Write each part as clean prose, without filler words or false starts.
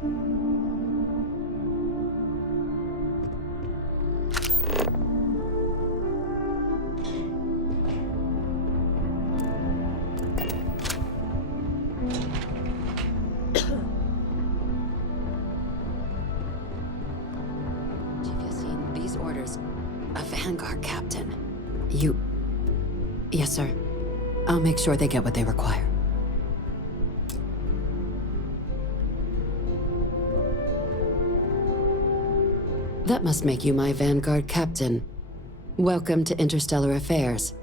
These orders. A Vanguard captain. Yes, sir. I'll make sure they get what they require. That must make you my Vanguard captain. Welcome to Interstellar Affairs.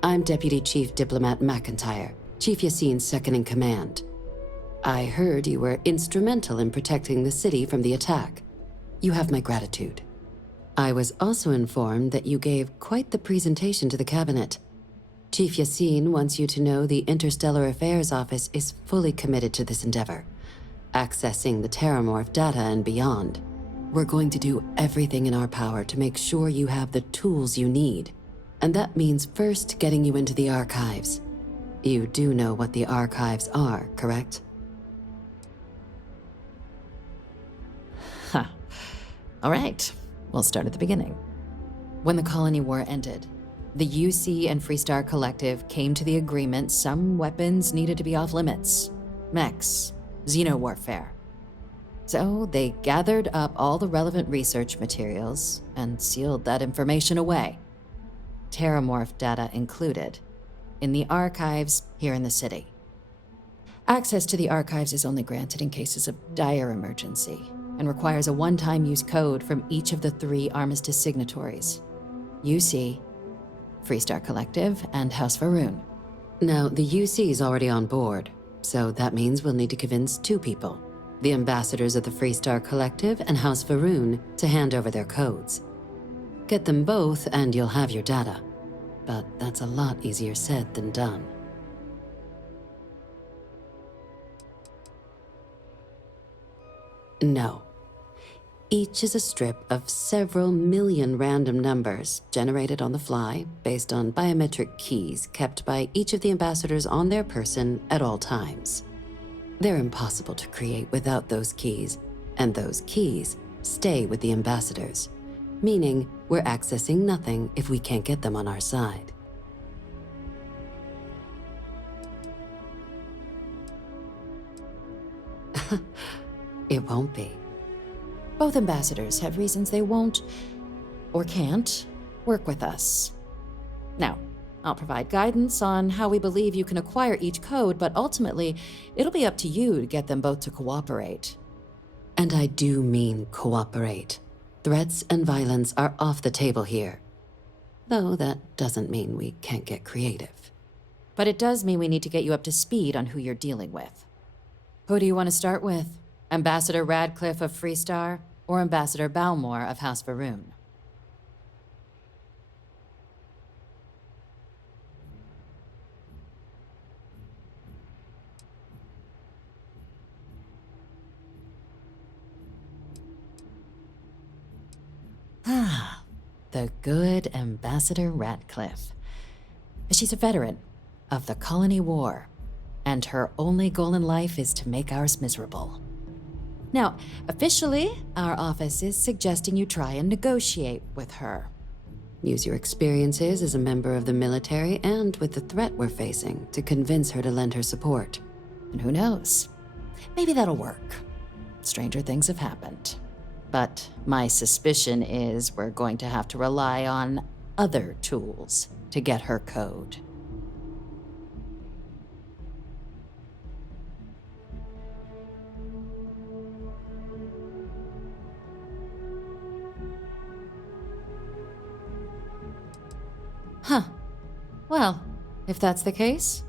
I'm Deputy Chief Diplomat McIntyre, Chief Yassine's second-in-command. I heard you were instrumental in protecting the city from the attack. You have my gratitude. I was also informed that you gave quite the presentation to the cabinet. Chief Yassine wants you to know the Interstellar Affairs Office is fully committed to this endeavor, accessing the Terramorph data and beyond. We're going to do everything in our power to make sure you have the tools you need. And that means first getting you into the archives. You do know what the archives are, correct? Huh. All right. We'll start at the beginning. When the Colony War ended, the UC and Freestar Collective came to the agreement some weapons needed to be off limits. Mechs, xenowarfare. So they gathered up all the relevant research materials and sealed that information away. Terramorph data included, in the archives here in the city. Access to the archives is only granted in cases of dire emergency, and requires a one-time use code from each of the 3 Armistice signatories: UC, Freestar Collective, and House Faroon. Now, the UC is already on board, so that means we'll need to convince 2 people, the ambassadors of the Freestar Collective and House Faroon, to hand over their codes. Get them both and you'll have your data. But that's a lot easier said than done. No. Each is a strip of several million random numbers generated on the fly based on biometric keys kept by each of the ambassadors on their person at all times. They're impossible to create without those keys, and those keys stay with the ambassadors, meaning we're accessing nothing if we can't get them on our side. It won't be. Both ambassadors have reasons they won't, or can't, work with us. Now, I'll provide guidance on how we believe you can acquire each code, but ultimately, it'll be up to you to get them both to cooperate. And I do mean cooperate. Threats and violence are off the table here. Though that doesn't mean we can't get creative. But it does mean we need to get you up to speed on who you're dealing with. Who do you want to start with? Ambassador Radcliffe of Freestar, or Ambassador Balmore of House Faroon? Ah, the good Ambassador Radcliffe. She's a veteran of the Colony War, and her only goal in life is to make ours miserable. Now, officially, our office is suggesting you try and negotiate with her. Use your experiences as a member of the military and with the threat we're facing to convince her to lend her support. And who knows? Maybe that'll work. Stranger things have happened. But my suspicion is we're going to have to rely on other tools to get her code. Huh. Well, if that's the case,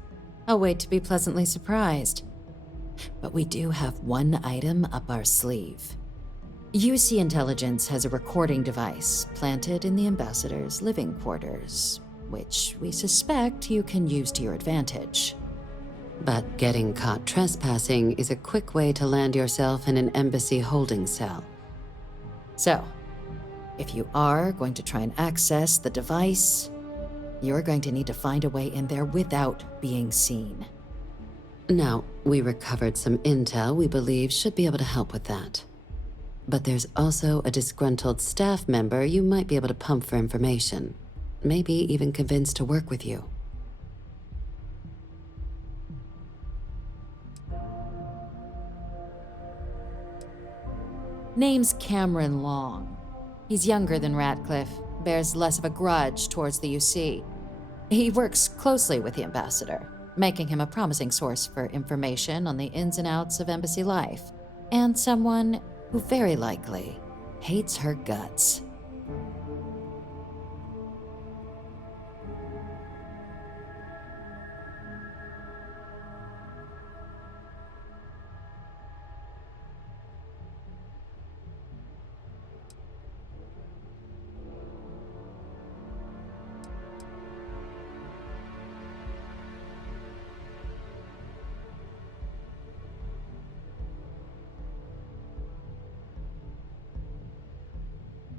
I'll wait to be pleasantly surprised. But we do have one item up our sleeve. UC Intelligence has a recording device planted in the ambassador's living quarters, which we suspect you can use to your advantage. But getting caught trespassing is a quick way to land yourself in an embassy holding cell. So, if you are going to try and access the device, you're going to need to find a way in there without being seen. Now, we recovered some intel we believe should be able to help with that. But there's also a disgruntled staff member you might be able to pump for information. Maybe even convince to work with you. Name's Cameron Long. He's younger than Ratcliffe, bears less of a grudge towards the UC. He works closely with the ambassador, making him a promising source for information on the ins and outs of embassy life, and someone who very likely hates her guts.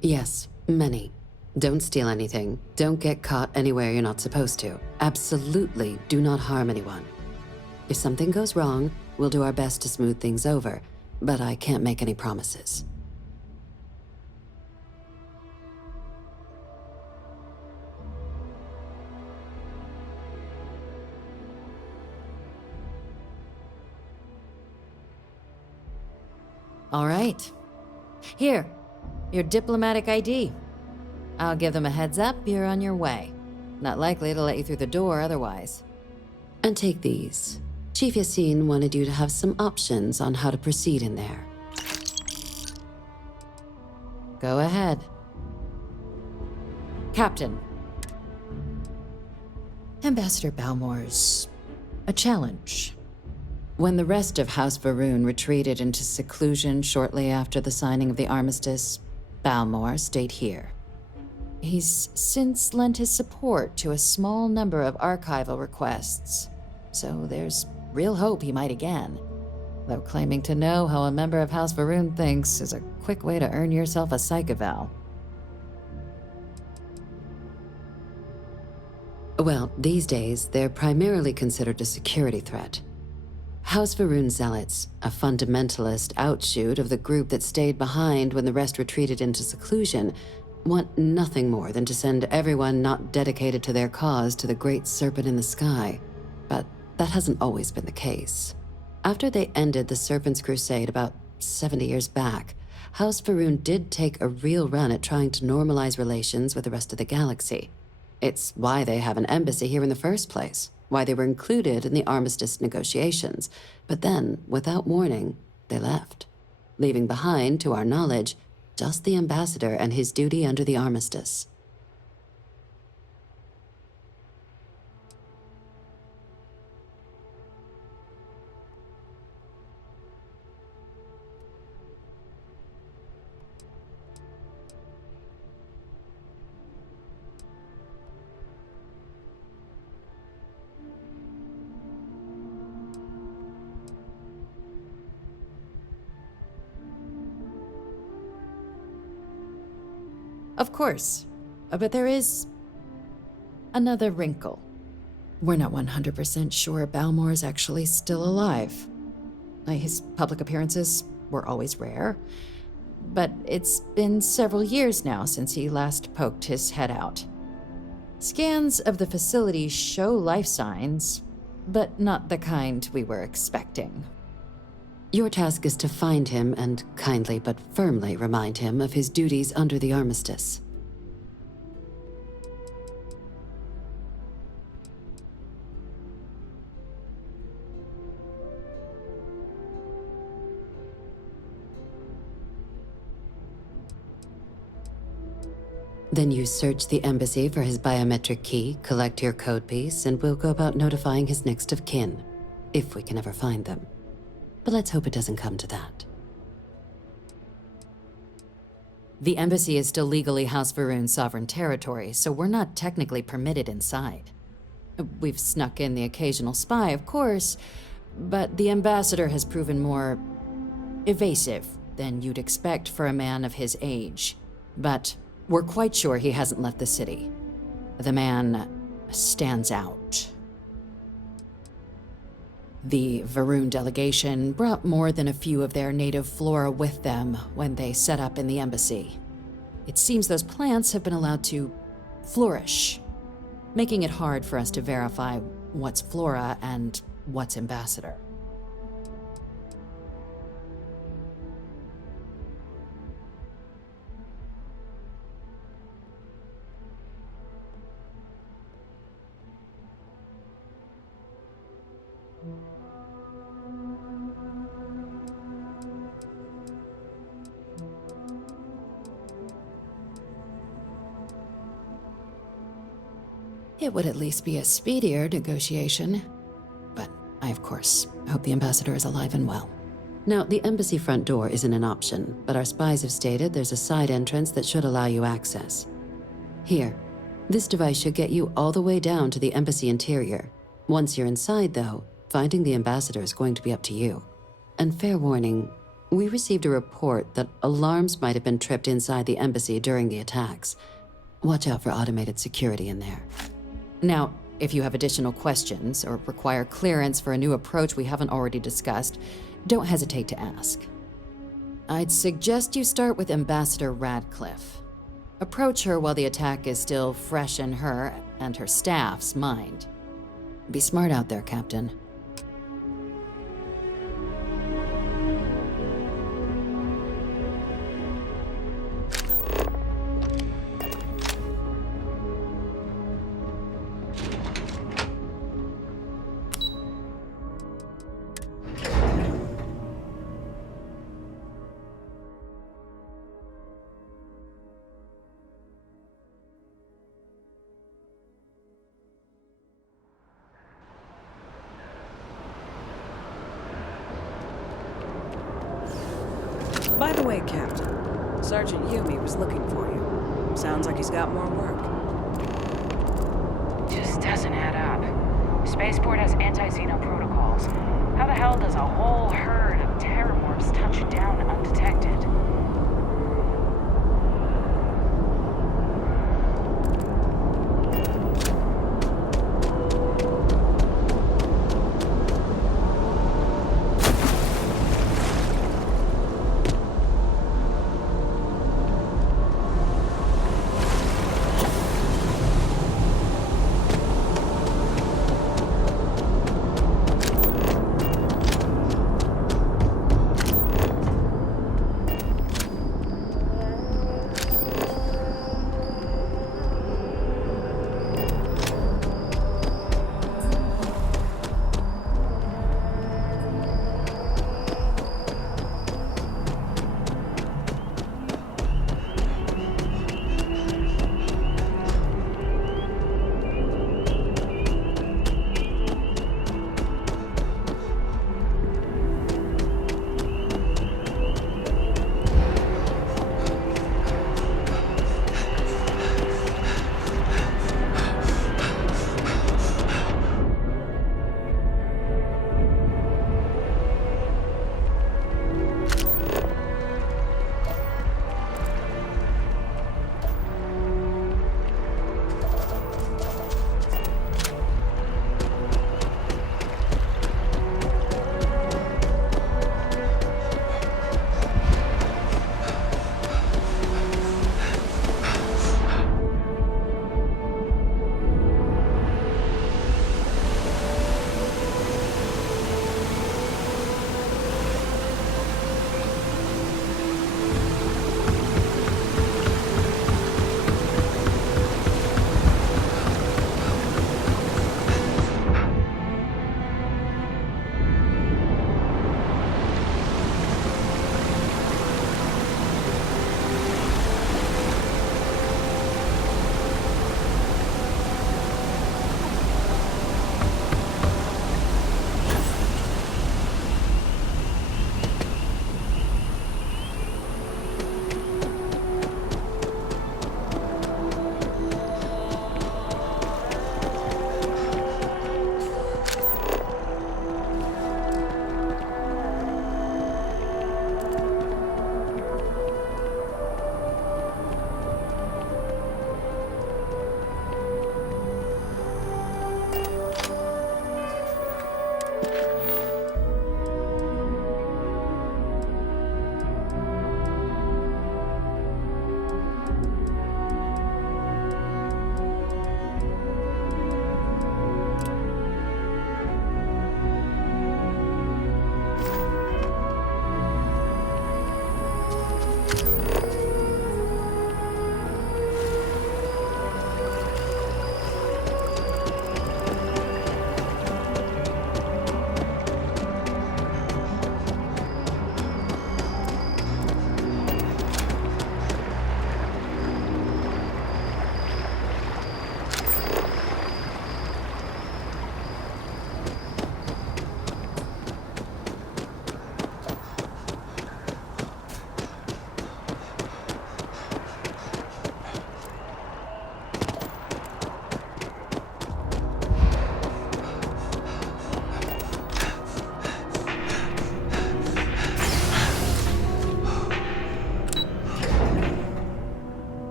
Yes, many. Don't steal anything. Don't get caught anywhere you're not supposed to. Absolutely do not harm anyone. If something goes wrong, we'll do our best to smooth things over, but I can't make any promises. All right. Here, your diplomatic ID. I'll give them a heads up you're on your way. Not likely to let you through the door otherwise. And take these. Chief Yassine wanted you to have some options on how to proceed in there. Go ahead. Captain. Ambassador Balmore's a challenge. When the rest of House Varun retreated into seclusion shortly after the signing of the armistice, Balmore stayed here. He's since lent his support to a small number of archival requests, so there's real hope he might again. Though claiming to know how a member of House Varun thinks is a quick way to earn yourself a psych eval. Well, these days, they're primarily considered a security threat. House Varun Zealots, a fundamentalist outshoot of the group that stayed behind when the rest retreated into seclusion, want nothing more than to send everyone not dedicated to their cause to the great serpent in the sky. But that hasn't always been the case. After they ended the Serpent's Crusade about 70 years back, House Varun did take a real run at trying to normalize relations with the rest of the galaxy. It's why they have an embassy here in the first place, why they were included in the armistice negotiations. But then, without warning, they left, leaving behind, to our knowledge, just the ambassador and his duty under the armistice. Of course, but there is another wrinkle. We're not 100% sure Balmore's actually still alive. His public appearances were always rare, but it's been several years now since he last poked his head out. Scans of the facility show life signs, but not the kind we were expecting. Your task is to find him and kindly but firmly remind him of his duties under the armistice. Then you search the embassy for his biometric key, collect your code piece, and we'll go about notifying his next of kin, if we can ever find them. But let's hope it doesn't come to that. The embassy is still legally House Varun's sovereign territory, so we're not technically permitted inside. We've snuck in the occasional spy, of course, but the ambassador has proven more evasive than you'd expect for a man of his age. But we're quite sure he hasn't left the city. The man stands out. The Varun delegation brought more than a few of their native flora with them when they set up in the embassy. It seems those plants have been allowed to flourish, making it hard for us to verify what's flora and what's ambassador. It would at least be a speedier negotiation. But I, of course, hope the ambassador is alive and well. Now, the embassy front door isn't an option, but our spies have stated there's a side entrance that should allow you access. Here, this device should get you all the way down to the embassy interior. Once you're inside, though, finding the ambassador is going to be up to you. And fair warning, we received a report that alarms might have been tripped inside the embassy during the attacks. Watch out for automated security in there. Now, if you have additional questions or require clearance for a new approach we haven't already discussed, don't hesitate to ask. I'd suggest you start with Ambassador Radcliffe. Approach her while the attack is still fresh in her and her staff's mind. Be smart out there, Captain. By the way, Captain, Sergeant Yumi was looking for you. Sounds like he's got more work. Just doesn't add up. Spaceport has anti-Xeno protocols. How the hell does a whole herd of terramorphs touch down undetected?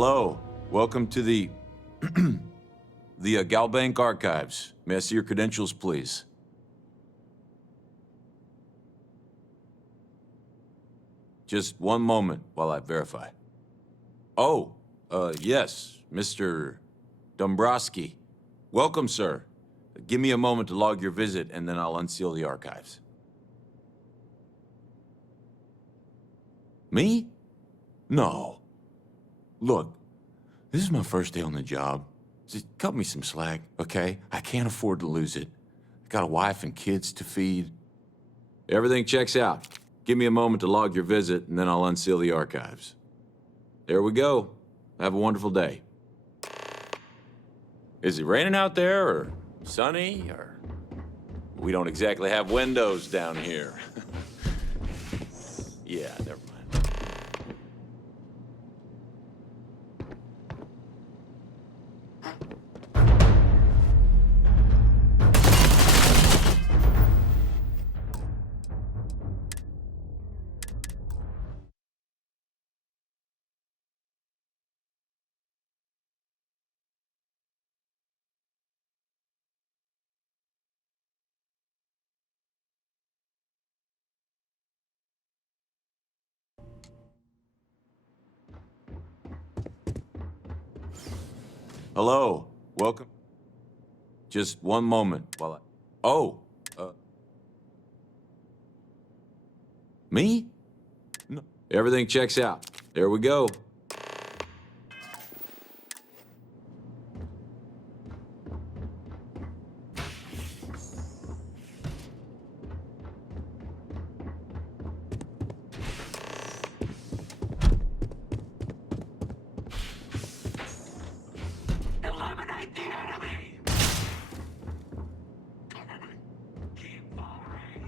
Hello. Welcome to the Galbank Archives. May I see your credentials, please? Just one moment while I verify. Oh, yes, Mr. Dombrowski. Welcome, sir. Give me a moment to log your visit, and then I'll unseal the archives. Me? No. Look, this is my first day on the job. Just cut me some slack, okay? I can't afford to lose it. I got a wife and kids to feed. Everything checks out. Give me a moment to log your visit, and then I'll unseal the archives. There we go. Have a wonderful day. Is it raining out there, or sunny, or... We don't exactly have windows down here. Yeah, never mind. Hello. Welcome. Just one moment while I... Oh, me? No. Everything checks out. There we go. Eliminate the enemy! Keep firing!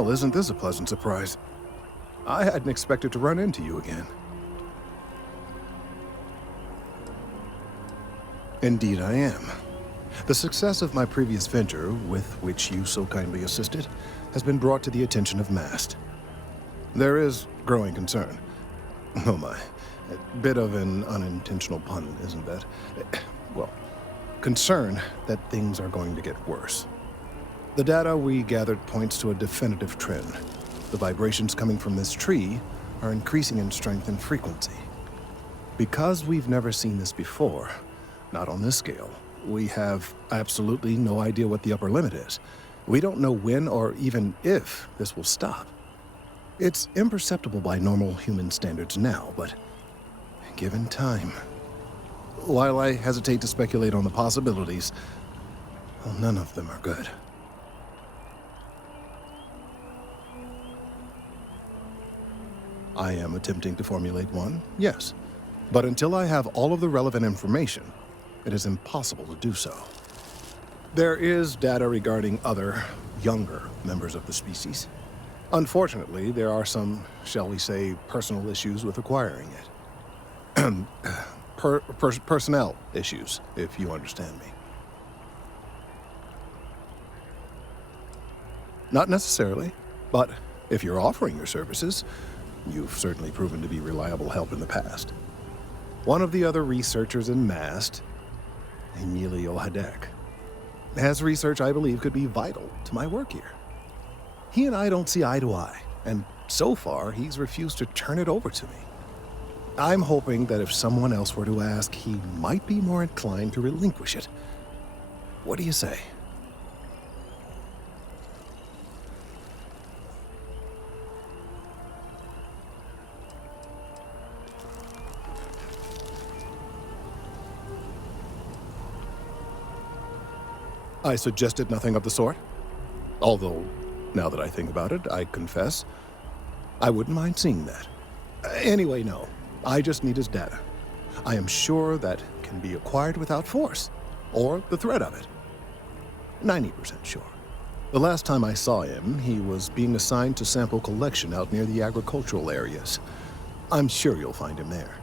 Well, isn't this a pleasant surprise? I hadn't expected to run into you again. Indeed I am. The success of my previous venture, with which you so kindly assisted, has been brought to the attention of MAST. There is growing concern. Oh my, a bit of an unintentional pun, isn't that? Well, concern that things are going to get worse. The data we gathered points to a definitive trend. The vibrations coming from this tree are increasing in strength and frequency. Because we've never seen this before, not on this scale, we have absolutely no idea what the upper limit is. We don't know when or even if this will stop. It's imperceptible by normal human standards now, but given time. While I hesitate to speculate on the possibilities, well, none of them are good. I am attempting to formulate one, yes. But until I have all of the relevant information, it is impossible to do so. There is data regarding other, younger members of the species. Unfortunately, there are some, shall we say, personal issues with acquiring it. Personnel issues, if you understand me. Not necessarily, but if you're offering your services, you've certainly proven to be reliable help in the past. One of the other researchers in MAST, Emilio Hadek, has research I believe could be vital to my work here. He and I don't see eye to eye, and so far he's refused to turn it over to me. I'm hoping that if someone else were to ask, he might be more inclined to relinquish it. What do you say? I suggested nothing of the sort. Although, now that I think about it, I confess, I wouldn't mind seeing that. Anyway, no. I just need his data. I am sure that can be acquired without force, or the threat of it. 90% sure. The last time I saw him, he was being assigned to sample collection out near the agricultural areas. I'm sure you'll find him there.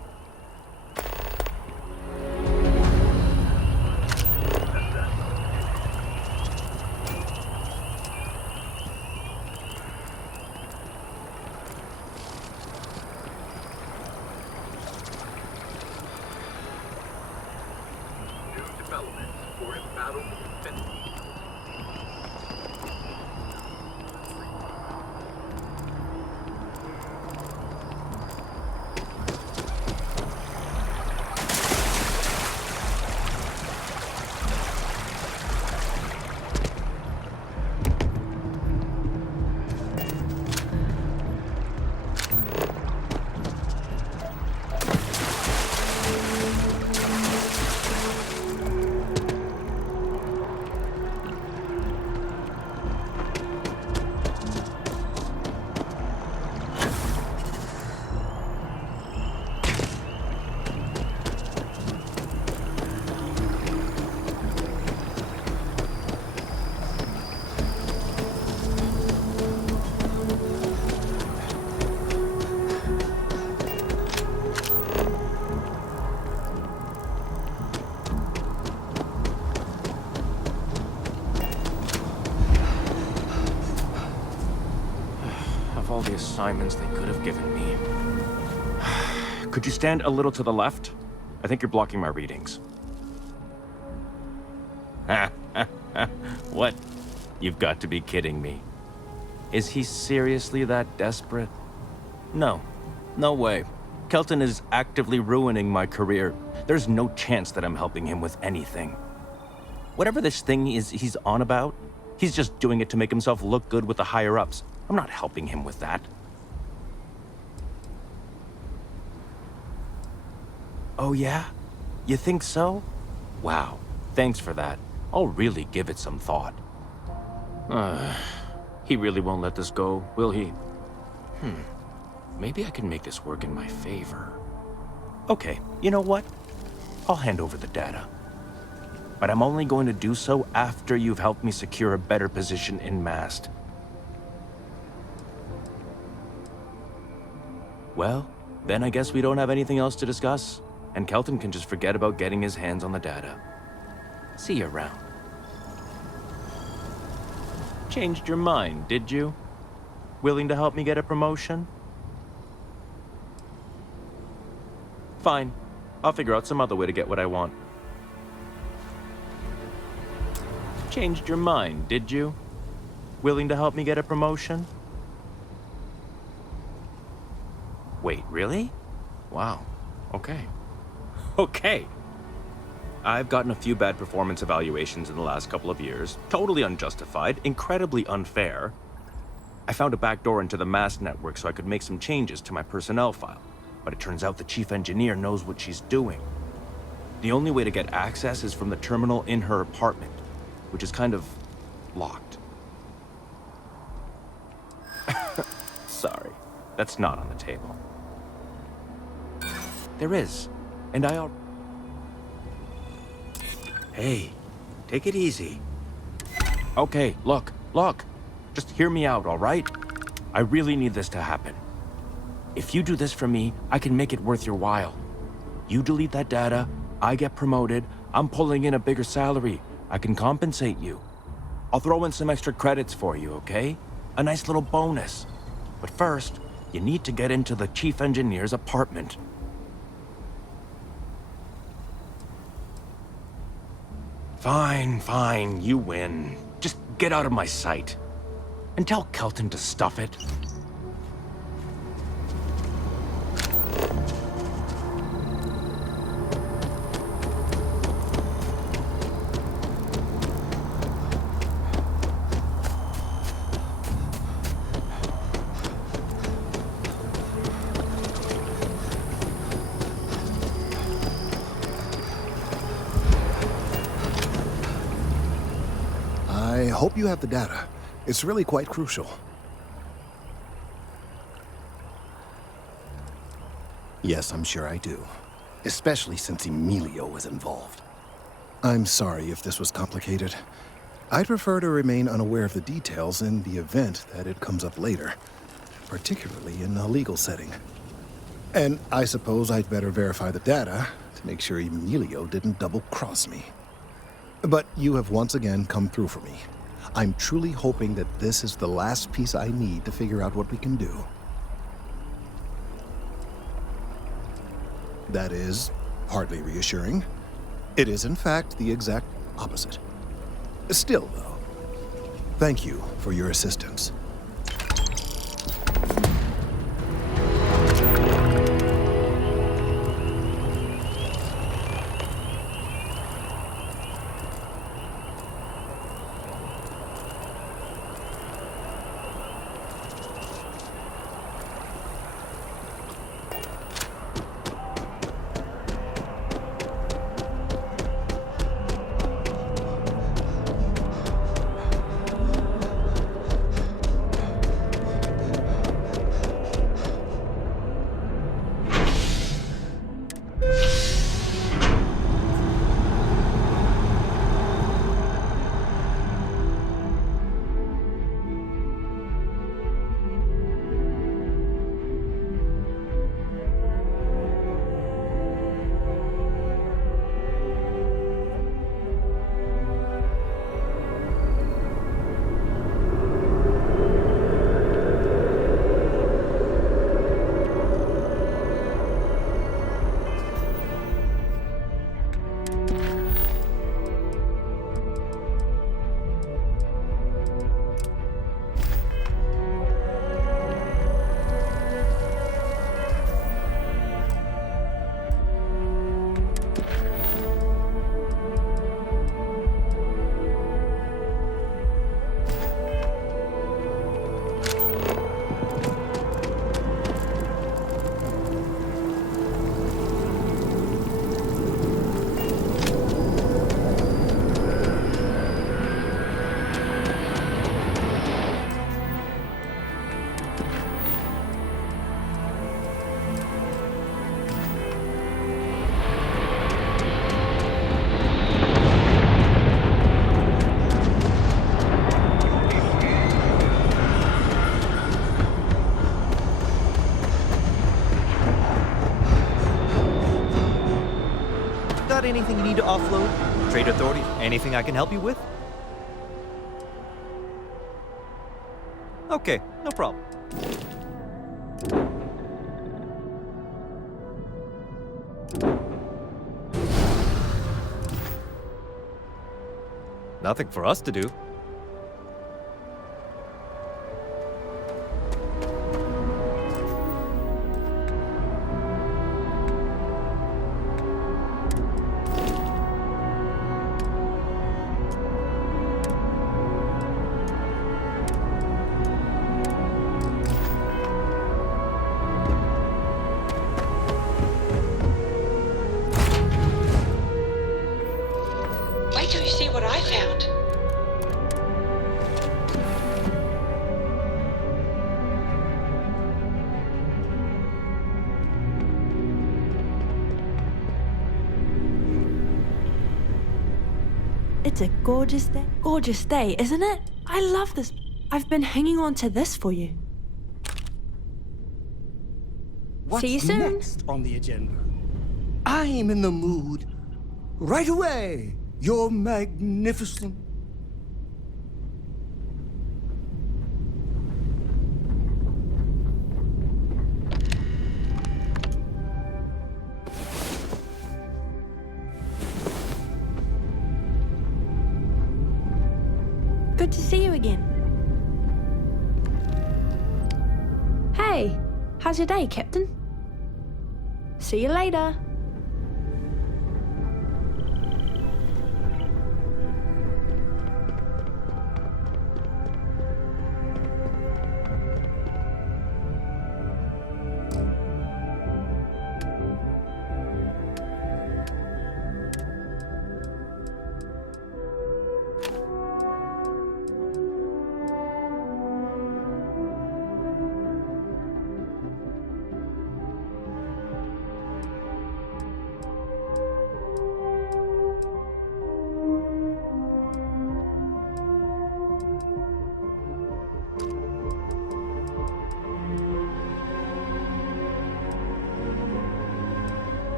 All the assignments they could have given me. Could you stand a little to the left? I think you're blocking my readings. What? You've got to be kidding me. Is he seriously that desperate? No. No way. Kelton is actively ruining my career. There's no chance that I'm helping him with anything. Whatever this thing is he's on about, he's just doing it to make himself look good with the higher-ups. I'm not helping him with that. Oh yeah? You think so? Wow, thanks for that. I'll really give it some thought. He really won't let this go, will he? Maybe I can make this work in my favor. Okay, you know what? I'll hand over the data. But I'm only going to do so after you've helped me secure a better position in MAST. Well, then I guess we don't have anything else to discuss, and Kelton can just forget about getting his hands on the data. See you around. Changed your mind, did you? Willing to help me get a promotion? Fine. I'll figure out some other way to get what I want. Changed your mind, did you? Willing to help me get a promotion? Wait, really? Wow. Okay. Okay. I've gotten a few bad performance evaluations in the last couple of years. Totally unjustified, incredibly unfair. I found a backdoor into the MAST network so I could make some changes to my personnel file. But it turns out the chief engineer knows what she's doing. The only way to get access is from the terminal in her apartment, which is kind of locked. Sorry, that's not on the table. There is, and Hey, take it easy. Okay, look. Just hear me out, all right? I really need this to happen. If you do this for me, I can make it worth your while. You delete that data, I get promoted, I'm pulling in a bigger salary. I can compensate you. I'll throw in some extra credits for you, okay? A nice little bonus. But first, you need to get into the chief engineer's apartment. Fine, you win. Just get out of my sight. And tell Kelton to stuff it. I hope you have the data. It's really quite crucial. Yes, I'm sure I do. Especially since Emilio was involved. I'm sorry if this was complicated. I'd prefer to remain unaware of the details in the event that it comes up later, particularly in a legal setting. And I suppose I'd better verify the data to make sure Emilio didn't double-cross me. But you have once again come through for me. I'm truly hoping that this is the last piece I need to figure out what we can do. That is hardly reassuring. It is, in fact, the exact opposite. Still, though, thank you for your assistance. anything you need to offload? Trade authorities? Anything I can help you with? Okay, no problem. Nothing for us to do. Wait till you see what I found. It's a gorgeous day, isn't it? I love this. I've been hanging on to this for you. What's See you soon. next on the agenda? I'm in the mood. Right away, Your Magnificent. Good to see you again. Hey, how's your day, Captain? See you later.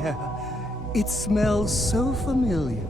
air. It smells so familiar.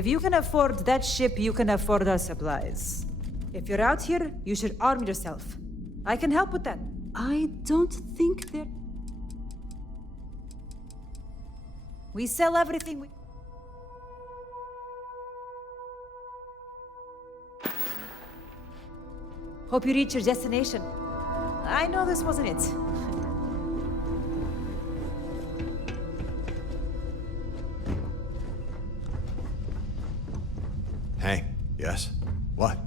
If you can afford that ship, you can afford our supplies. If you're out here, you should arm yourself. I can help with that. I don't think that. We sell everything we... Hope you reach your destination. I know this wasn't it. Hank, yes? What?